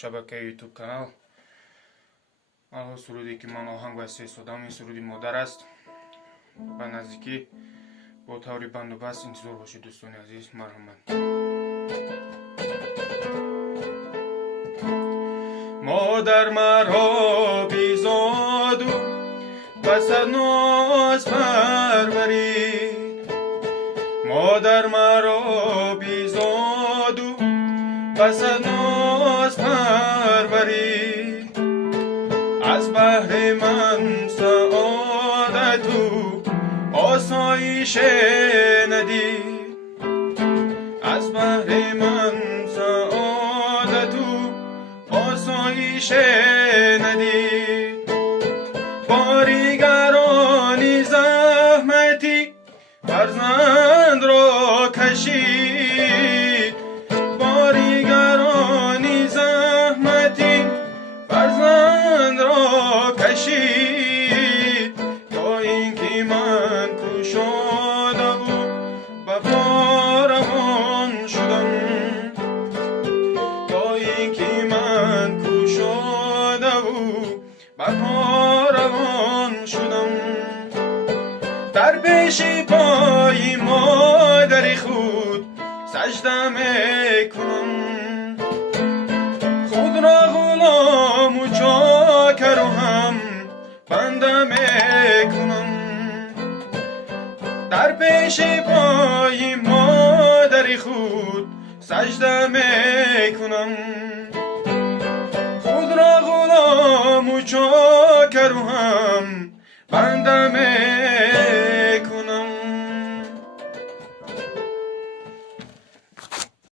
шабакаи ютуб канал. алло суруде ки ман оҳанг ва сеҳсодам ин суруди модар аст. ба наздикӣ бо таври банду баст интизор бошед дӯстони азиз. марҳамат. модар маро бизоду ба садноз парварид, модар маро бизоду ба садноз парварид, аз баҳри ман саодату осоише надид, аз баҳри ман саодату осоише надид. باریگرانی زحمتی فرزند را کشید، باریگرانی زحمتی فرزند را کشید، تا اینکه من کشاده و به پاروان شدم، تا اینکه من کشاده و به پاروان شدم. در پیش پای مادر خود سجده میکنم، خود را غلام و چاکر و هم بنده میکنم. در پیش پای مادر خود سجده میکنم، خود را غلام و چاکر و هم بنده میکنم.